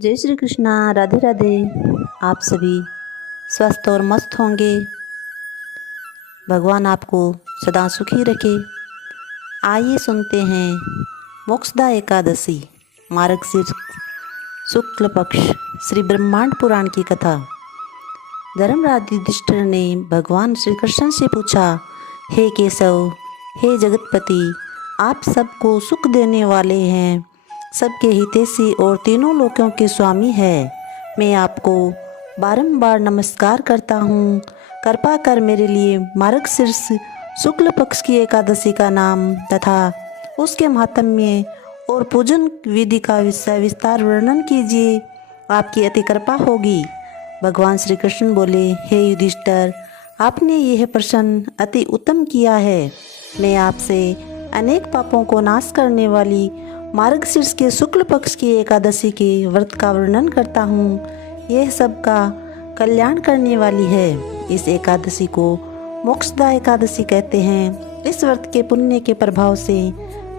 जय श्री कृष्णा। राधे राधे। आप सभी स्वस्थ और मस्त होंगे। भगवान आपको सदा सुखी रखे। आइए सुनते हैं मोक्षदा एकादशी मार्गशीर्ष शुक्ल पक्ष श्री ब्रह्मांड पुराण की कथा। धर्मराज युधिष्ठिर ने भगवान श्री कृष्ण से पूछा, हे केशव, हे जगतपति, आप सबको सुख देने वाले हैं, सबके हितैषी और तीनों लोकों के स्वामी हैं। मैं आपको बारंबार नमस्कार करता हूँ। कृपा कर मेरे लिए मार्गशीर्ष शुक्ल पक्ष की एकादशी का नाम तथा उसके महात्म्य और पूजन विधि का विस्तार वर्णन कीजिए। आपकी अति कृपा होगी। भगवान श्री कृष्ण बोले, हे युधिष्ठिर, आपने यह प्रश्न अति उत्तम किया है। मैं आपसे अनेक पापों को नाश करने वाली मार्गशीर्ष के शुक्ल पक्ष की एकादशी के व्रत का वर्णन करता हूँ। यह सबका कल्याण करने वाली है। इस एकादशी को मोक्षदा एकादशी कहते हैं। इस व्रत के पुण्य के प्रभाव से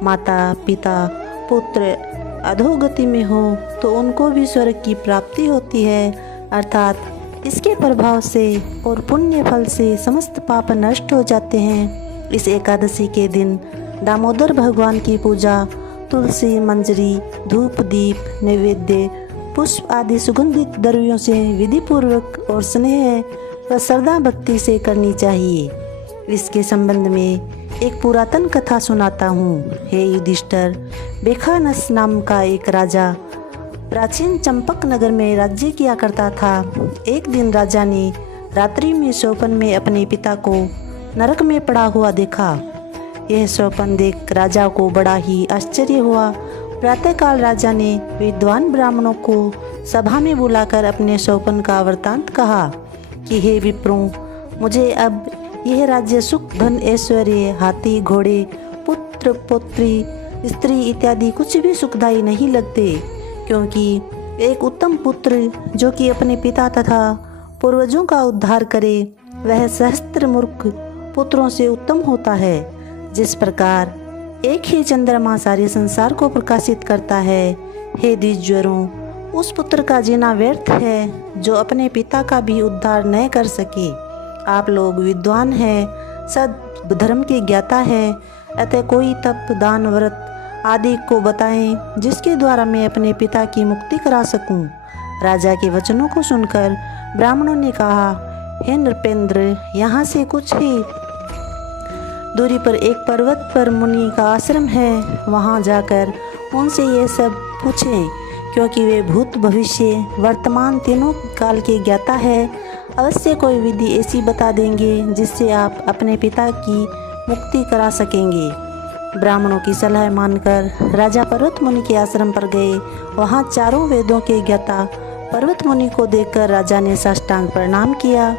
माता पिता पुत्र अधोगति में हो तो उनको भी स्वर्ग की प्राप्ति होती है, अर्थात इसके प्रभाव से और पुण्य फल से समस्त पाप नष्ट हो जाते हैं। इस एकादशी के दिन दामोदर भगवान की पूजा तुलसी, मंजरी, धूप, दीप, नैवेद्य, पुष्प आदि सुगंधित द्रव्यों से विधि पूर्वक और स्नेह व श्रद्धा भक्ति से करनी चाहिए। इसके संबंध में एक पुरातन कथा सुनाता हूँ। हे युधिष्ठिर, बेखानस नाम का एक राजा प्राचीन चंपक नगर में राज्य किया करता था। एक दिन राजा ने रात्रि में स्वप्न में अपने पिता को नरक में पड़ा हुआ देखा। यह स्वप्न देख राजा को बड़ा ही आश्चर्य हुआ। प्रातःकाल राजा ने विद्वान ब्राह्मणों को सभा में बुलाकर अपने स्वप्न का वृत्तांत कहा कि हे विप्रों, मुझे अब यह राज्य सुख, धन, ऐश्वर्य, हाथी, घोड़े, पुत्र पुत्री, स्त्री इत्यादि कुछ भी सुखदायी नहीं लगते, क्योंकि एक उत्तम पुत्र जो कि अपने पिता तथा पूर्वजों का उद्धार करे वह सहस्त्र मूर्ख पुत्रों से उत्तम होता है। जिस प्रकार एक ही चंद्रमा सारे संसार को प्रकाशित करता है, हे द्विजवरों, उस पुत्र का जीना व्यर्थ है जो अपने पिता का भी उद्धार न कर सके। आप लोग विद्वान हैं, सद धर्म के ज्ञाता हैं, अतः कोई तप, दान, व्रत आदि को बताएं जिसके द्वारा मैं अपने पिता की मुक्ति करा सकूं। राजा के वचनों को सुनकर ब्राह्मणों ने कहा, हे नृपेंद्र, यहाँ से कुछ ही दूरी पर एक पर्वत पर मुनि का आश्रम है। वहाँ जाकर उनसे ये सब पूछें, क्योंकि वे भूत, भविष्य, वर्तमान तीनों काल के ज्ञाता है। अवश्य कोई विधि ऐसी बता देंगे जिससे आप अपने पिता की मुक्ति करा सकेंगे। ब्राह्मणों की सलाह मानकर राजा पर्वत मुनि के आश्रम पर गए। वहाँ चारों वेदों के ज्ञाता पर्वत मुनि को देखकर राजा ने साष्टांग प्रणाम किया।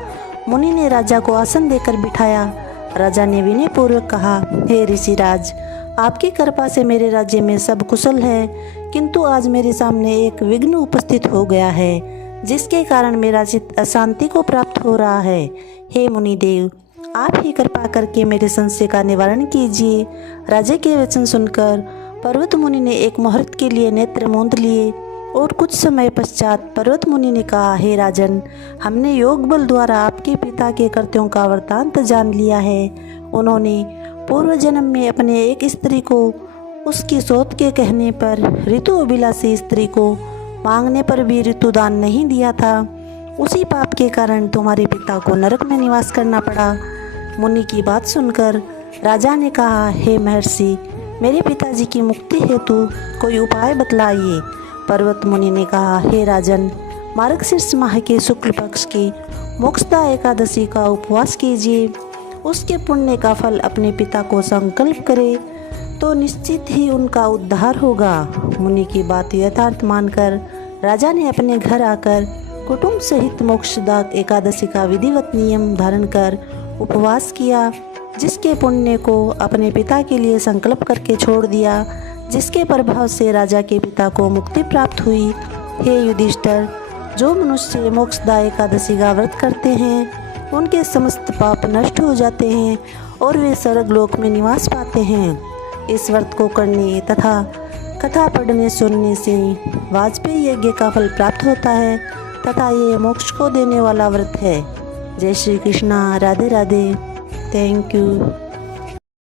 मुनि ने राजा को आसन देकर बिठाया। राजा ने विनय पूर्वक कहा, हे ऋषिराज, आपकी कृपा से मेरे राज्य में सब कुशल है, किंतु आज मेरे सामने एक विघ्न उपस्थित हो गया है, जिसके कारण मेरा चित्त अशांति को प्राप्त हो रहा है। हे मुनिदेव, आप ही कृपा करके मेरे संशय का निवारण कीजिए। राजा के वचन सुनकर पर्वत मुनि ने एक मुहूर्त के लिए नेत्र मूंद लिए और कुछ समय पश्चात पर्वत मुनि ने कहा, हे राजन, हमने योग बल द्वारा आपके पिता के कृत्यों का वृत्तांत जान लिया है। उन्होंने पूर्व जन्म में अपने एक स्त्री को उसकी सौत के कहने पर ऋतु अभिलाषी स्त्री को मांगने पर भी ऋतुदान नहीं दिया था। उसी पाप के कारण तुम्हारे पिता को नरक में निवास करना पड़ा। मुनि की बात सुनकर राजा ने कहा, हे महर्षि, मेरे पिताजी की मुक्ति हेतु कोई उपाय बतलाइए। पर्वत मुनि ने कहा, हे राजन, मार्गशीर्ष माह के शुक्ल पक्ष की मोक्षदा एकादशी का उपवास कीजिए। उसके पुण्य का फल अपने पिता को संकल्प करे तो निश्चित ही उनका उद्धार होगा। मुनि की बात यथार्थ मानकर राजा ने अपने घर आकर कुटुंब सहित मोक्षदा एकादशी का विधिवत नियम धारण कर उपवास किया, जिसके पुण्य को अपने पिता के लिए संकल्प करके छोड़ दिया, जिसके प्रभाव से राजा के पिता को मुक्ति प्राप्त हुई। हे युधिष्ठिर, जो मनुष्य मोक्षदा एकादशी का व्रत करते हैं उनके समस्त पाप नष्ट हो जाते हैं और वे स्वर्ग लोक में निवास पाते हैं। इस व्रत को करने तथा कथा पढ़ने सुनने से वाजपेयी यज्ञ का फल प्राप्त होता है तथा ये मोक्ष को देने वाला व्रत है। जय श्री कृष्णा। राधे राधे। Thank you.